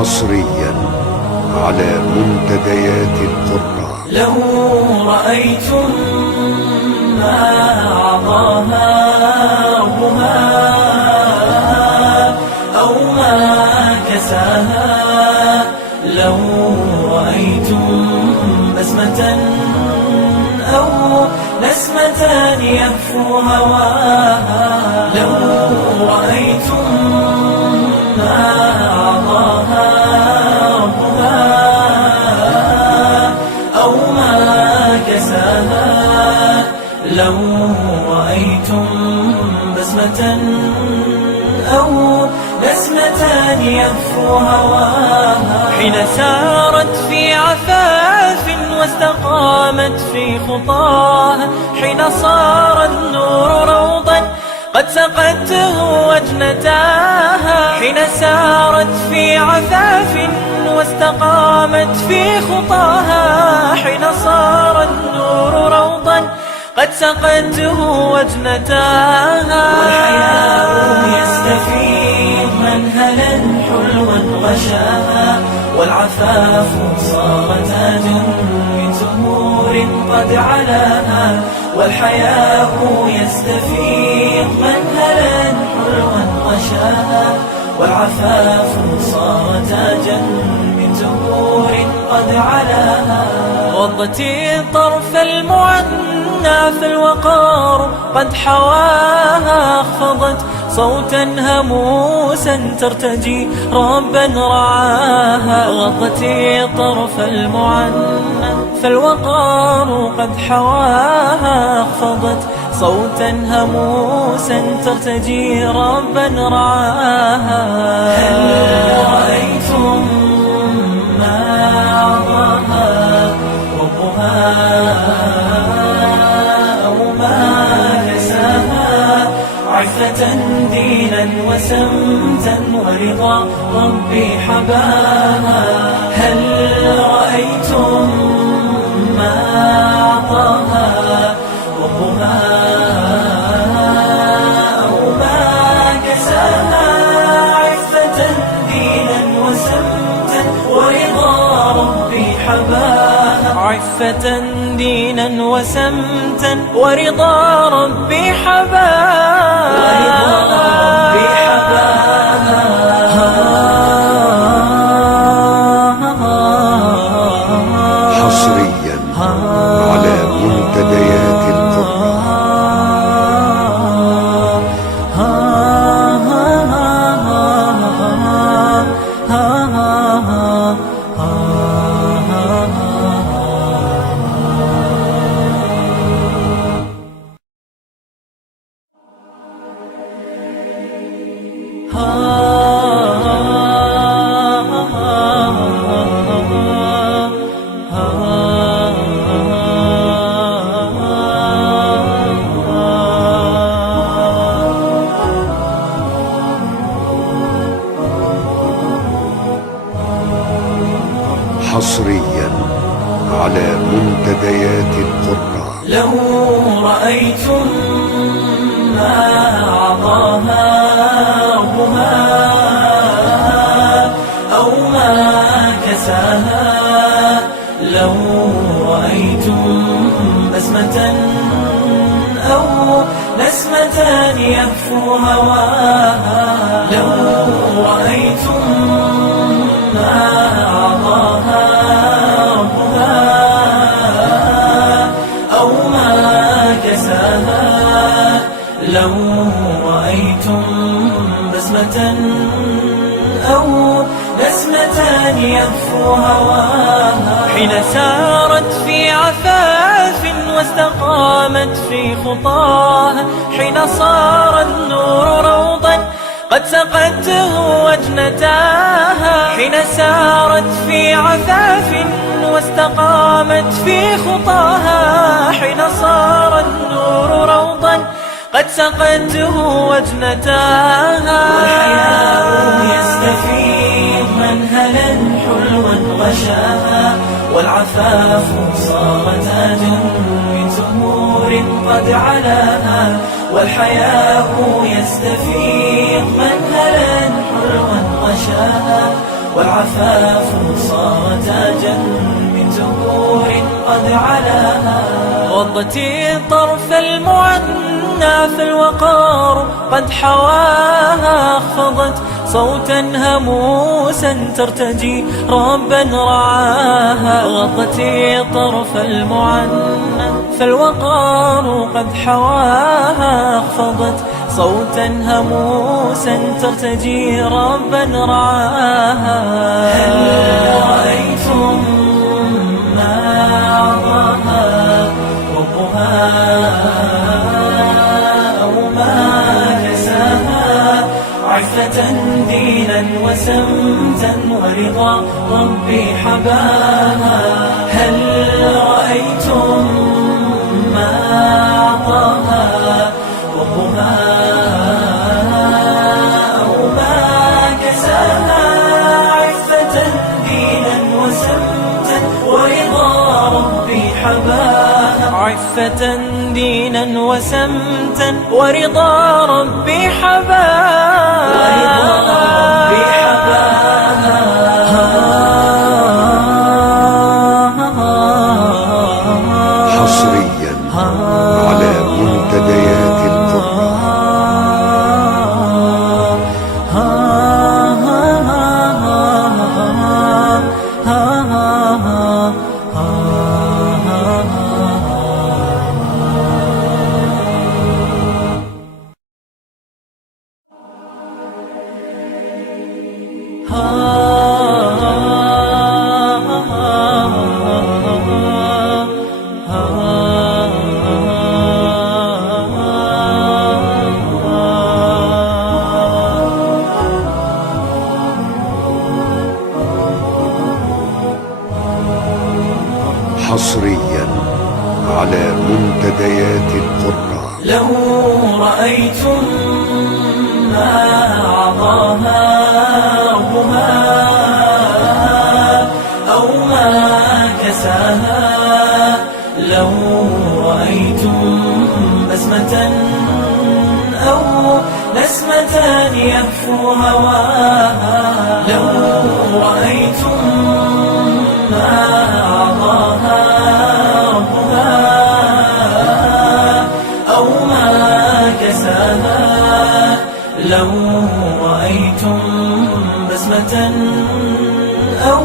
حصريا على منتديات القرى. لو رأيتم ما أعطاها ربها أو ما كساها، لو رأيتم بسمة أو نسمة يهفو هواها، لو رأيتم ما أعطاها ربها أو ما كساها، لو رأيتم بسمة أو نسمة يهفو هواها، حين سارت في عفاف واستقامت في خطاها، حين صار النور روضا قد سقته وجنتاها، حين سارت في عفاف واستقامت في خطاها، حين صار النور روضا قد سقته وجنتاها، والحياء يستفيض منهلا حلوا غشاها، والعفاف صار تاج من زهور قد علاها، والحياء يستفيض منهلا حلوا غشاها، والعفاف صار تاجا من زهور قد علاها، غضت الطرف المعنى في الوقار قد حواها، اخفضت صوتا هموسا ترتجي ربا رعاها، غضت الطرف المعنى في الوقار قد حواها، اخفضت صوتا هموسا ترتجي ربا رعاها، هل رأيتم ما أعطاها ربها أو ما كساها، عفة دينا وسمتا ورضا ربي حباها، هل رأيتم ما أعطاها ربها أو ما كساها، عفة دينا وسمتا ورضا ربي حباها، عفة دينا وسمتا ورضا ربي حباها، حصريا على منتديات القرى. حصريا على منتديات القرى. لو رأيتم ما أعطاها ربها أو ما كساها، لو رأيتم بسمة أو نسمة يهفو هواها، لو رأيتم ما أعطاها ربها أو ما كساها، لو رأيتم بسمة أو نسمة يهفو هواها، حين سارت في عفاف واستقامت في خطاها، حين صار النور روضا قد سقته وجنتاها، حين سارت في عفاف واستقامت في خطاها، حين صار النور روضا قد سقته وجنتاها. والحياء يستفيض منهلا حلوا غشاها، والعفاف صار تاجا من زهور قد علاها. والحياء يستفيض منهلا حلوا غشاها، والعفاف صار تاجا من زهور قد علاها. غضتي طرف المعنى في الوقار قد حواها، اخفضت صوتا هموسا ترتجي ربا رعاها. غضتي طرف المعنى في الوقار قد حواها، اخفضت صوتا هموسا ترتجي ربا رعاها. هل رأيتم ما أعطاها ربها أو ما كساها؟ عفة دينا وسمتا ورضا ربي حباها. هل رأيتم ما أعطاها ربها أو ما كساها؟ عفة دينا وسمتا ورضا ربي حباها. عفة دينا وسمتا ورضا ربي حباها. حصريا على منتديات القرى. حصريا على منتديات القرى. لو رأيتم ما أعطاها ربها أو ما كساها، لو رأيتم بسمة أو نسمة يهفو هواها، لو رأيتم ما أعطاها ربها أو ما كساها، لو رأيتم بسمة أو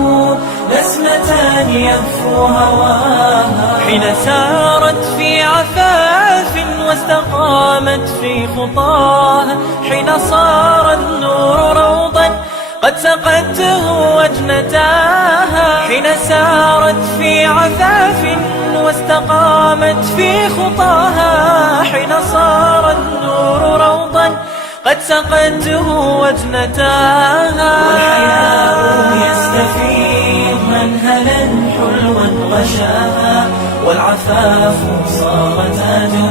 نسمة يهفو هواها، حين سارت في عفاف واستقامت في خطاها، حين صار النور روضا قد سقته وجنتاها، حين سارت في عفاف واستقامت في خطاها، حين صار النور روضا قد سقته وجنتاها. والحياء يستفيض منهلا حلوا غشاها، والعفاف صار تاجا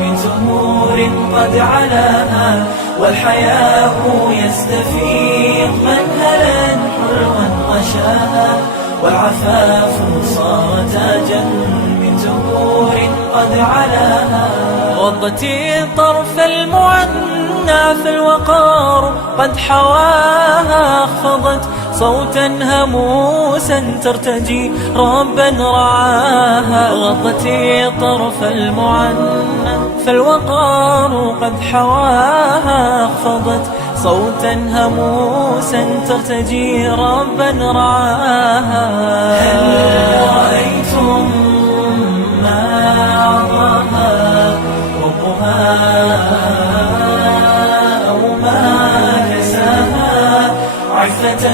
من زهور قد علاها، والحياء يستفيض منهلا حلوا غشاها، والعفاف صار تاجا من زهور قد علاها. غضتي طرف المعنى في الوقار قد حواها، اخفضت صوتا هموسا ترتجي ربا رعاها. غضتي طرف المعنى في الوقار قد حواها، اخفضت صوتا هموسا ترتجي ربا رعاها. هل رأيتم ما أعطاها ربها أو ما كساها؟ عفة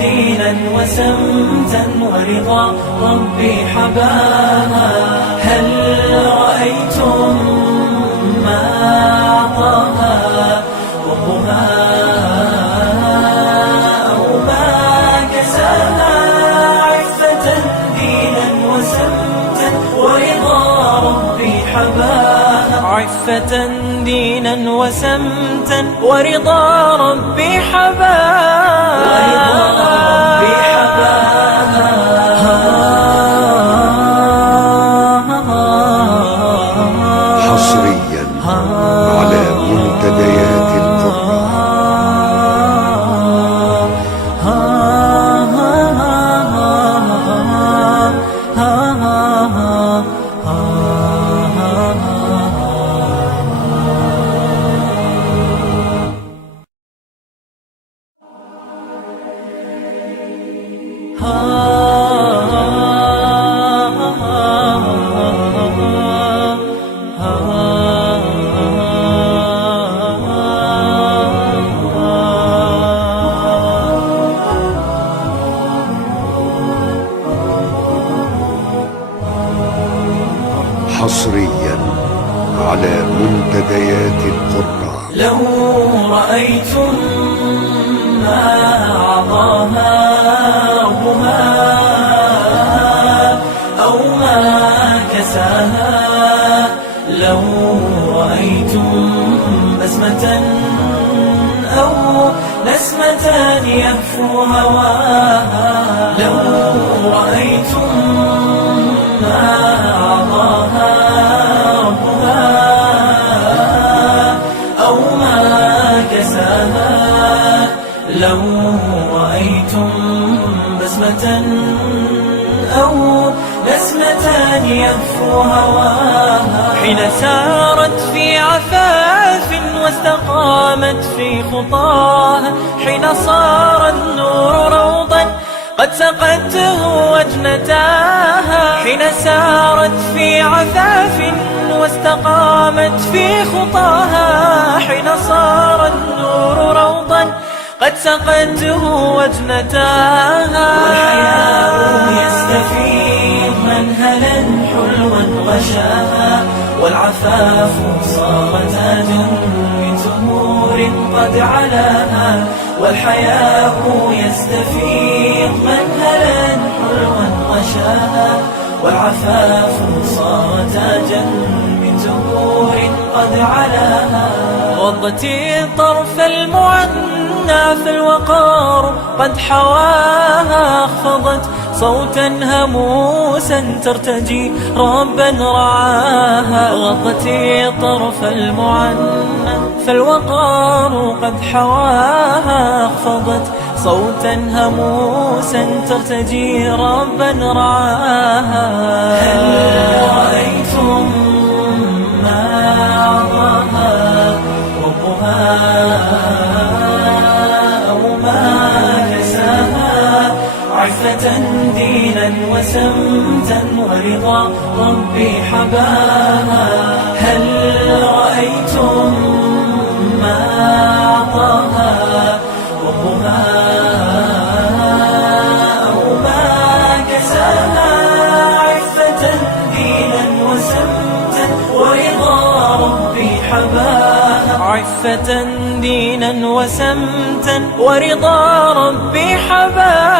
دينا وسمتا ورضا ربي حباها. هل رأيتم ما أعطاها ربها أو ما كساها؟ عفة دينا وسمتا ورضا ربي حباها. عفة دينا وسمتا ورضا ربي حصريا على منتديات القرآن. حصريا على منتديات القرآن. لو رأيتم ما أعطاها ربها أو ما كساها، لو رأيتم بسمة أو نسمة يهفو هواها، لو رأيتم ما أعطاها ربها أو ما كساها، لو رأيتم بسمة أو نسمة يهفو هواها، حين سارت في عفاف واستقامت في خطاها، حين صار النور روضا قد سقته وجنتاها، حين سارت في عفاف واستقامت في خطاها، حين صار النور روضا قد سقته وجنتاها، والحياء يستفيض منهلا حلوا غشاها، والعفاف صار تاجا من زهور قد علاها، والحياء يستفيض منهلا حلوا غشاها، والعفاف صار تاجا من زهور قد علاها، غضتي طرف المعنى فالوقار قد حواها، اخفضت صوتا هموسا ترتجي ربا رعاها، غضتي طرف المعنى فالوقار قد حواها، اخفضت صوتا هموسا ترتجي ربا رعاها. هل رأيتم ما أعطاها ربها أو ما كساها، عفة دينا وسمتا ورضا ربي حباها، هل رأيتم ما أعطاها ربها أو ما كساها، عفة دينا وسمتا ورضا ربي حباها، عفة دينا وسمتا ورضا ربي حباها.